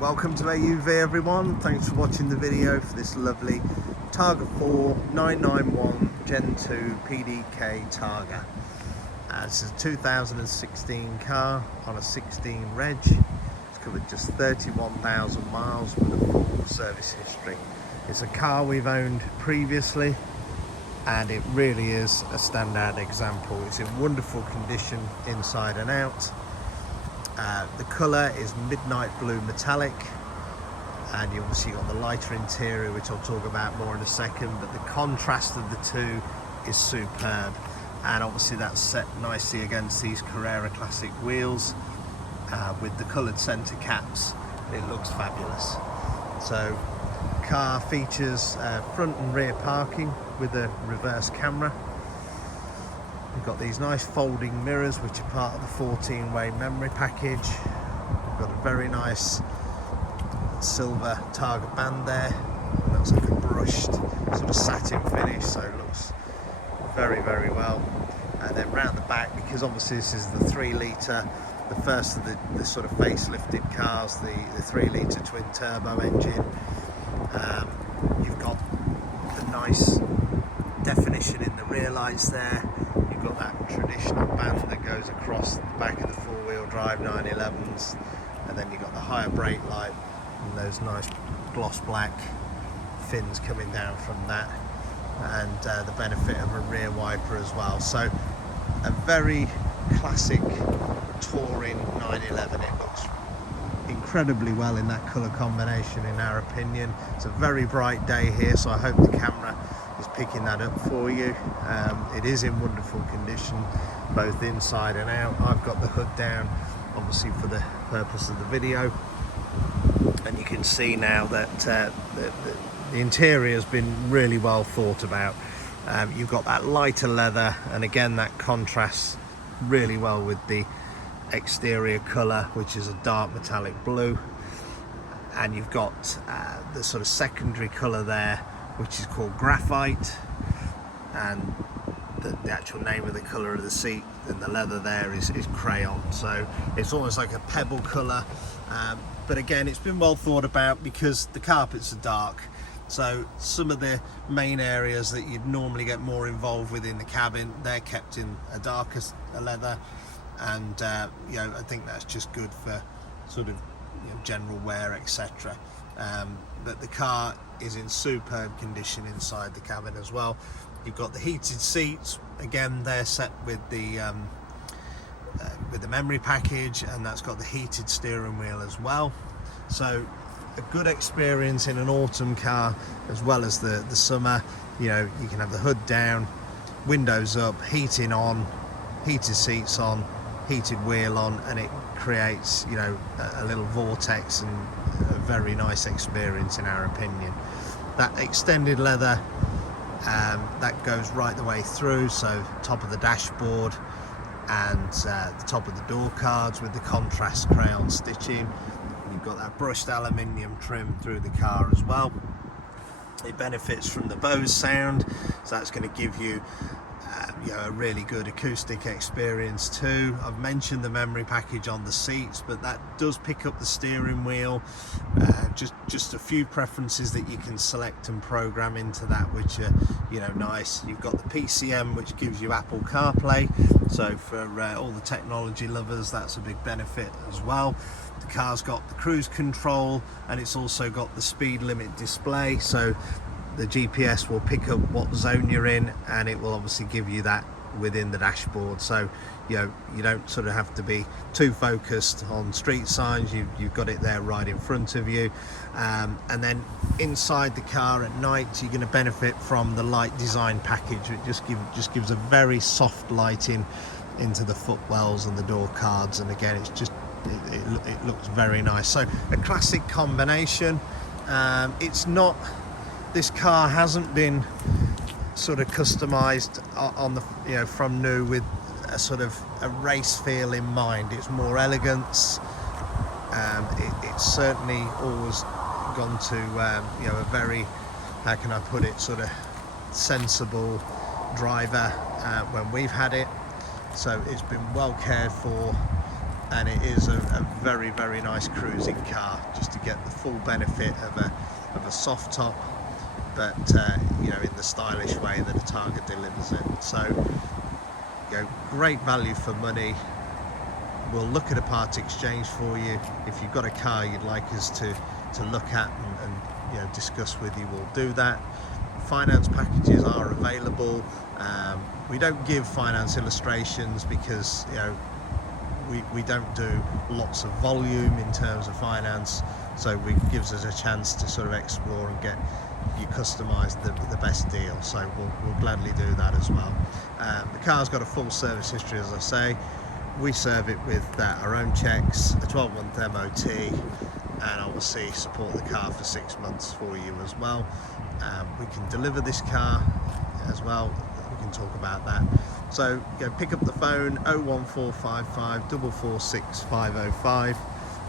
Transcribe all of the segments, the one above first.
Welcome to AUV everyone, thanks for watching the video for this lovely Targa 4 991 Gen 2 PDK Targa. This is a 2016 car on a 16 reg. It's covered just 31,000 miles with a full service history. It's a car we've owned previously and it really is a standout example. It's in wonderful condition inside and out. The colour is midnight blue metallic, and you obviously got the lighter interior, which I'll talk about more in a second, but the contrast of the two is superb, and obviously that's set nicely against these Carrera classic wheels with the coloured centre caps. It looks fabulous. So car features front and rear parking with a reverse camera. We've got these nice folding mirrors which are part of the 14-way memory package. We've got a very nice silver Targa band there. It looks like a brushed sort of satin finish, so it looks very, very well. And then round the back, because obviously this is the 3-litre, the first of the sort of facelifted cars, the 3-litre twin turbo engine. You've got the nice definition in the rear lights there. You've got that traditional band that goes across the back of the four-wheel drive 911s, and then you've got the higher brake light and those nice gloss black fins coming down from that, and the benefit of a rear wiper as well. So a very classic touring 911. It looks incredibly well in that colour combination in our opinion. It's a very bright day here, so I hope the camera is picking that up for you. It is in wonderful condition both inside and out. I've got the hood down obviously for the purpose of the video, and you can see now that the interior has been really well thought about. You've got that lighter leather, and again that contrasts really well with the exterior colour, which is a dark metallic blue, and you've got the sort of secondary colour there, which is called graphite, and the actual name of the colour of the seat and the leather there is Crayon. So it's almost like a pebble colour, but again it's been well thought about because the carpets are dark, so some of the main areas that you'd normally get more involved with in the cabin, they're kept in a darker leather, and you know, I think that's just good for sort of, you know, general wear, etc. But the car is in superb condition inside the cabin as well. You've got the heated seats, again they're set with the memory package, and that's got the heated steering wheel as well. So a good experience in an autumn car as well as the summer. You know, you can have the hood down, windows up, heating on, heated seats on, heated wheel on, and it creates, you know, a little vortex and a very nice experience in our opinion. That extended leather, that goes right the way through, so top of the dashboard and the top of the door cards with the contrast crayon stitching. You've got that brushed aluminium trim through the car as well. It benefits from the BOSE sound, so that's going to give you you know, a really good acoustic experience too. I've mentioned the memory package on the seats, but that does pick up the steering wheel. Just a few preferences that you can select and program into that, which are, you know, nice. You've got the PCM, which gives you Apple CarPlay, so for all the technology lovers, that's a big benefit as well. The car's got the cruise control, and it's also got the speed limit display, so the GPS will pick up what zone you're in, and it will obviously give you that within the dashboard, so you know, you don't sort of have to be too focused on street signs. You've got it there right in front of you. And then inside the car at night, you're going to benefit from the light design package. It just gives a very soft lighting into the footwells and the door cards, and again it's just it looks very nice. So a classic combination. It's not, this car hasn't been sort of customized on the, you know, from new with a sort of a race feel in mind. It's more elegance. It's certainly always gone to you know, a very, how can I put it, sort of sensible driver when we've had it. So it's been well cared for. and it is a very, very nice cruising car, just to get the full benefit of a soft top, but you know, in the stylish way that a Targa delivers it. So, you know, great value for money. We'll look at a part exchange for you. If you've got a car you'd like us to look at and you know, discuss with you, we'll do that. Finance packages are available. We don't give finance illustrations because, you know, we don't do lots of volume in terms of finance, so it gives us a chance to sort of explore and get you customised the best deal. So we'll gladly do that as well. The car's got a full service history, as I say. We serve it with our own checks, a 12-month MOT, and obviously support the car for 6 months for you as well. We can deliver this car as well. We can talk about that. So pick up the phone, 01455 446 505.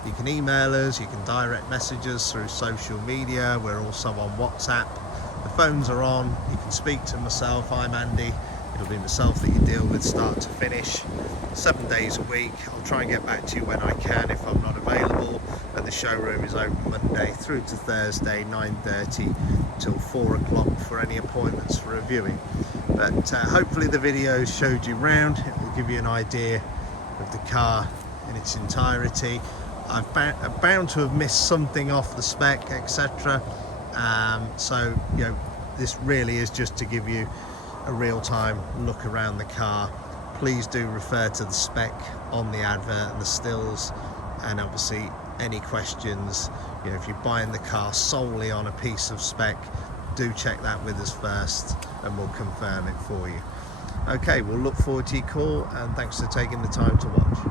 You can email us, you can direct message us through social media. We're also on WhatsApp. The phones are on. You can speak to myself. I'm Andy. It'll be myself that you deal with start to finish, 7 days a week. I'll try and get back to you when I can if I'm not available. And the showroom is open Monday through to Thursday, 9:30 till 4 o'clock for any appointments for a viewing. But hopefully the video showed you round. It will give you an idea of the car in its entirety. I'm bound to have missed something off the spec, etc. So you know, this really is just to give you a real-time look around the car. Please do refer to the spec on the advert and the stills, and obviously any questions, you know, if you're buying the car solely on a piece of spec, do check that with us first and we'll confirm it for you. Okay, we'll look forward to your call, and thanks for taking the time to watch.